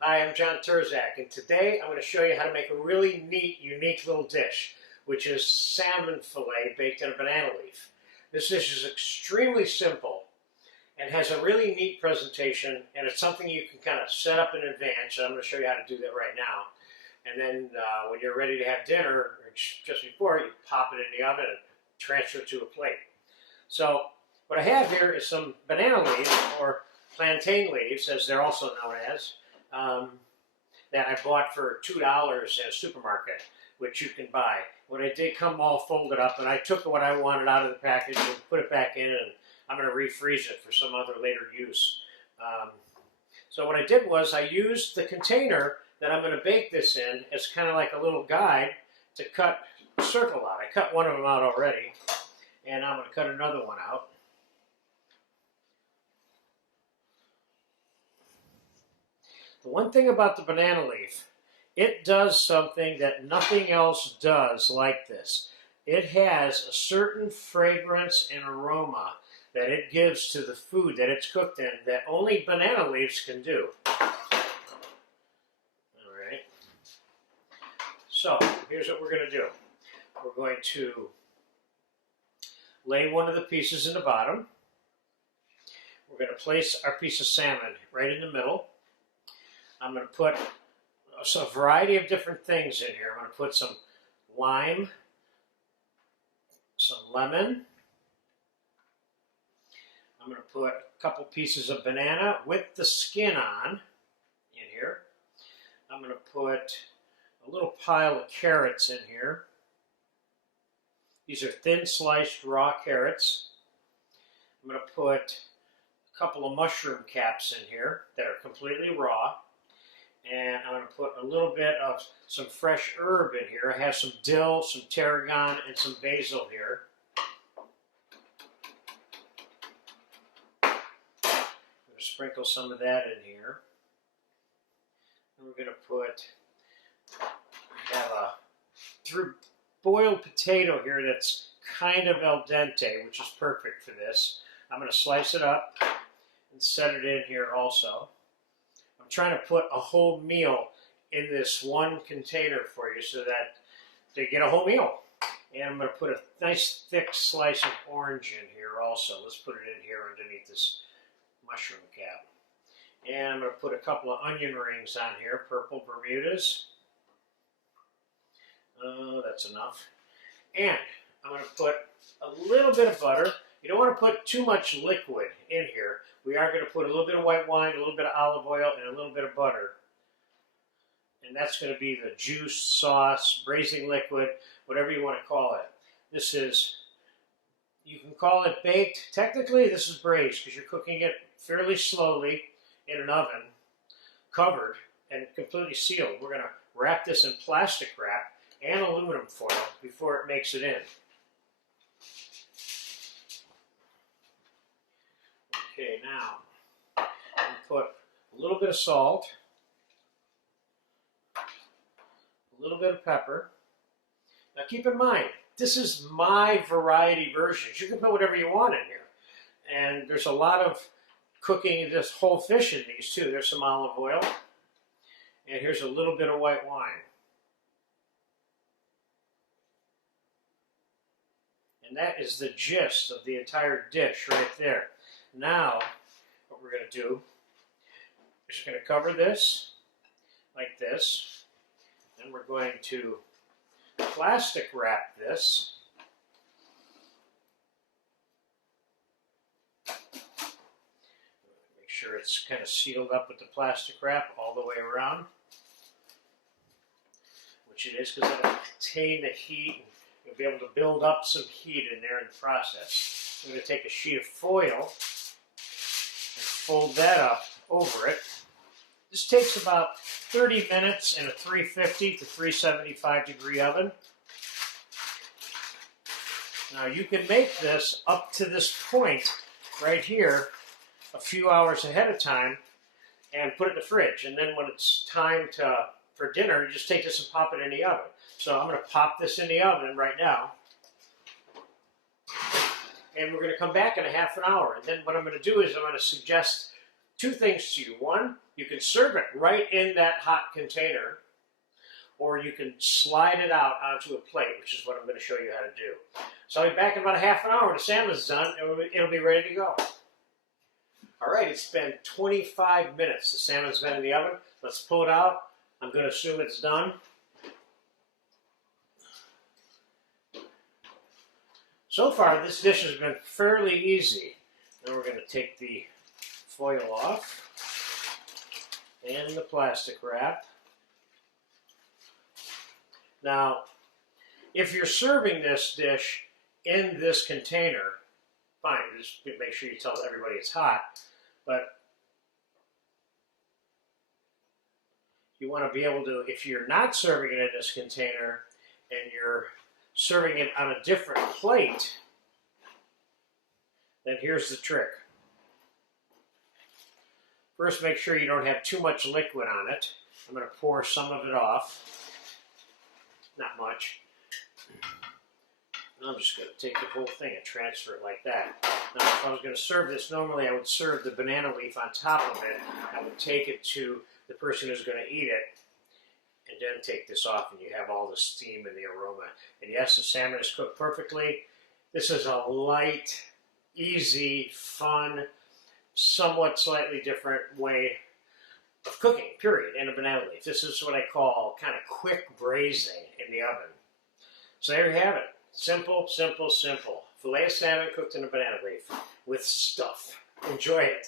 Hi, I'm John Terzak, and today I'm going to show you how to make a really neat, unique little dish, which is salmon fillet baked in a banana leaf. This dish is extremely simple and has a really neat presentation, and it's something you can kind of set up in advance. I'm going to show you how to do that right now. And then when you're ready to have dinner, or just before, you pop it in the oven and transfer it to a plate. So what I have here is some banana leaves, or plantain leaves, as they're also known as, that I bought for $2 at a supermarket, which you can buy. When it did come all folded up, and I took what I wanted out of the package and put it back in, and I'm going to refreeze it for some other later use. So what I did was I used the container that I'm going to bake this in as kind of like a little guide to cut a circle out. I cut one of them out already, and I'm going to cut another one out. The one thing about the banana leaf, it does something that nothing else does like this. It has a certain fragrance and aroma that it gives to the food that it's cooked in that only banana leaves can do. Alright. So, here's what we're going to do. We're going to lay one of the pieces in the bottom. We're going to place our piece of salmon right in the middle. I'm going to put a variety of different things in here. I'm going to put some lime, some lemon. I'm going to put a couple pieces of banana with the skin on in here. I'm going to put a little pile of carrots in here. These are thin sliced raw carrots. I'm going to put a couple of mushroom caps in here that are completely raw. And I'm going to put a little bit of some fresh herb in here. I have some dill, some tarragon, and some basil here. I'm going to sprinkle some of that in here. And we're going to put, I have a boiled potato here that's kind of al dente, which is perfect for this. I'm going to slice it up and set it in here also. I'm trying to put a whole meal in this one container for you so that they get a whole meal. And I'm going to put a nice thick slice of orange in here also. Let's put it in here underneath this mushroom cap. And I'm going to put a couple of onion rings on here, purple Bermudas. That's enough. And I'm going to put a little bit of butter. You don't want to put too much liquid in here. We are going to put a little bit of white wine, a little bit of olive oil, and a little bit of butter. And that's going to be the juice, sauce, braising liquid, whatever you want to call it. This is, you can call it baked. Technically, this is braised because you're cooking it fairly slowly in an oven, covered and completely sealed. We're going to wrap this in plastic wrap and aluminum foil before it makes it in. Okay, now I'm going to put a little bit of salt, a little bit of pepper. Now keep in mind, this is my variety versions. You can put whatever you want in here. And there's a lot of cooking this whole fish in these too. There's some olive oil. And here's a little bit of white wine. And that is the gist of the entire dish right there. Now, what we're going to do is just going to cover this like this. Then we're going to plastic wrap this. Make sure it's kind of sealed up with the plastic wrap all the way around, which it is because it'll contain the heat. You'll be able to build up some heat in there in the process. I'm going to take a sheet of foil and fold that up over it. This takes about 30 minutes in a 350 to 375 degree oven. Now you can make this up to this point right here a few hours ahead of time and put it in the fridge. And then when it's time for dinner, you just take this and pop it in the oven. So I'm going to pop this in the oven right now. And we're going to come back in a half an hour. And then what I'm going to do is I'm going to suggest two things to you. One, You can serve it right in that hot container, or you can slide it out onto a plate, which is what I'm going to show you how to do. So I'll be back in about a half an hour when the salmon's done, and it'll be ready to go. All right, it's been 25 minutes. The salmon's been in the oven. Let's pull it out. I'm going to assume it's done. So far, this dish has been fairly easy. Now we're going to take the foil off and the plastic wrap. Now, if you're serving this dish in this container, fine, just make sure you tell everybody it's hot, but you want to be able to, if you're not serving it in this container and you're serving it on a different plate, then here's the trick. First, make sure you don't have too much liquid on it. I'm going to pour some of it off. Not much. I'm just going to take the whole thing and transfer it like that. Now, if I was going to serve this, normally I would serve the banana leaf on top of it. I would take it to the person who's going to eat it, and then take this off, and you have all the steam and the aroma. And yes, the salmon is cooked perfectly. This is a light, easy, fun, somewhat slightly different way of cooking, period, in a banana leaf. This is what I call kind of quick braising in the oven. So there you have it. Simple, simple, simple. Filet of salmon cooked in a banana leaf with stuff. Enjoy it.